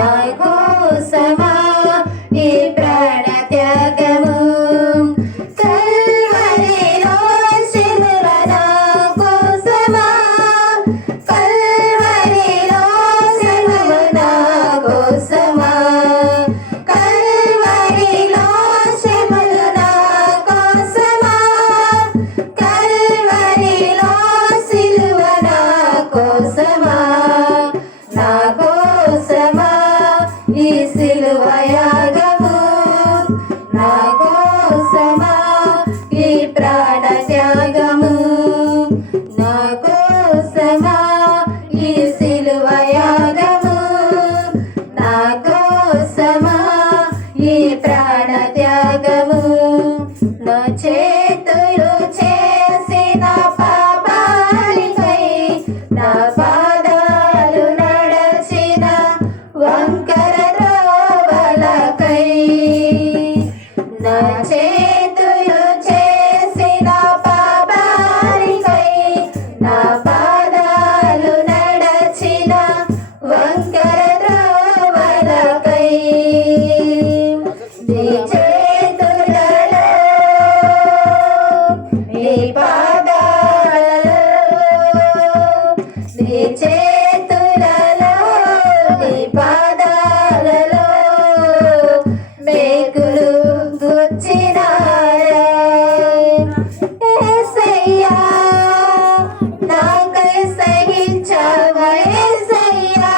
నా కోసమా ఈ ప్రాణ త్యాగము కల్వరిలో శిలువ నా కోసమా కల్వరిలో శిలువ నా కోసమా కల్వరిలో శిలువ నా కోసమా కల్వరిలో శిలువ నా కోసమా నా కోసమా ఈ శిలువ యాగము నా కోసమా ఈ ప్రాణ త్యాగము నా కోసమా ఈ శిలువ యాగము నా కోసమా ఈ ప్రాణ త్యాగము నా చేతులు చేసిన పాపానికై నా పాదాలు నడచిన వంకర ద్రోవలకై నా చేతులు చేసిన పాపానికై నా పాదాలు నడచిన వంకర ద్రోవలకై నీ చేతులలో నీ పాదాలలో నీ చేతులలో నీ పాదాలలో మేకులు గుచ్చినారే యేసయ్యా నాకై సహించావా యేసయ్యా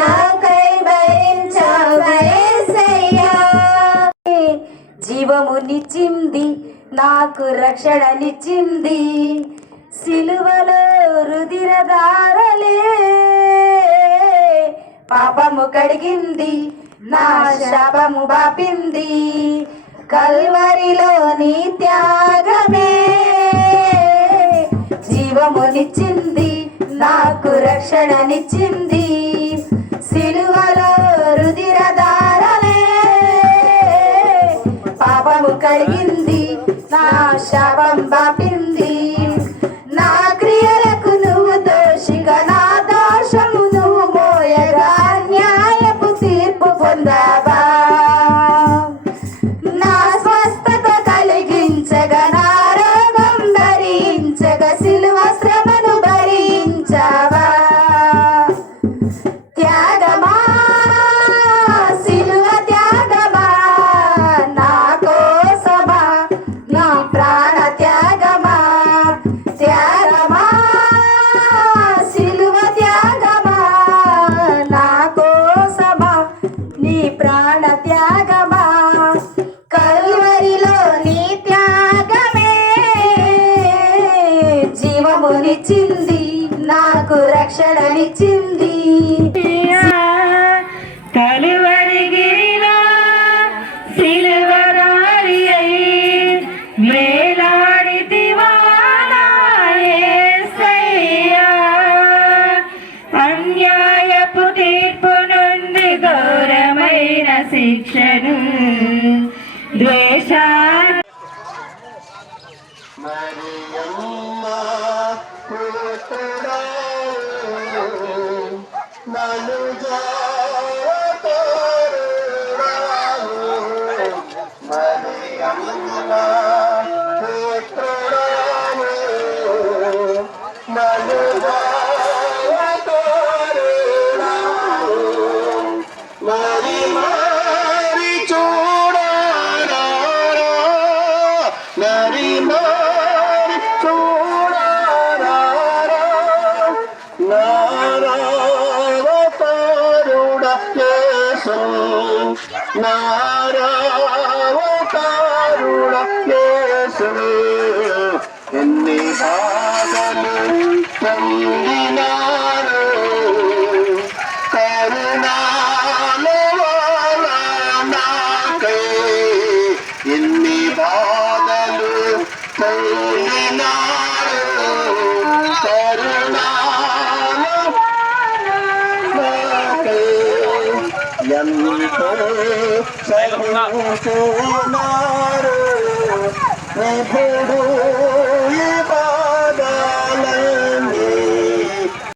నాకై భరించావా యేసయ్యా జీవమునిచ్చింది నాకు రక్షణనిచ్చింది సిలువలో రుధిరధారలే పాపము కడిగింది నా శాపము బాపింది కల్వరిలో నీ త్యాగమే జీవమునిచ్చింది నాకు రక్షణనిచ్చింది సిలువలో రుధిరధారలే పాపము కడిగింది నా శాపం బాపింది నా క్రియలకు నువ్వు దోషిగా నా దోషము నువ్వు మోయగా న్యాయపు తీర్పు పొందావా నా స్వస్థత కలిగించగా నా రోగం భరించగా సిలువ శ్రమను భరించావా త్యాగమా సిలువ త్యాగమా నా కోసమా నా ప్రాణ త్యాగమా త్యాగమా సిలువ త్యాగమా నా కోసమా నీ ప్రాణ త్యాగమా కల్వరిలో నీ త్యాగమే జీవమునిచ్చింది నాకు రక్షణనిచ్చింది కలువరిగిరిలో సిలువరారి అయి వేలాడితివా నా యేసయ్యా అన్యాయపు తీర్పు నుండి ఘోరమైన శిక్షను ద్వేషాన్ని నారావతారుడ యేసు ఎన్ని బాధలు పొందినారు కరుణాల వల్ల నాకై ఎన్ని బాధలు పొందినారు కరుణాల నాకై ఎంతో సహించున్నారు ప్రభుడు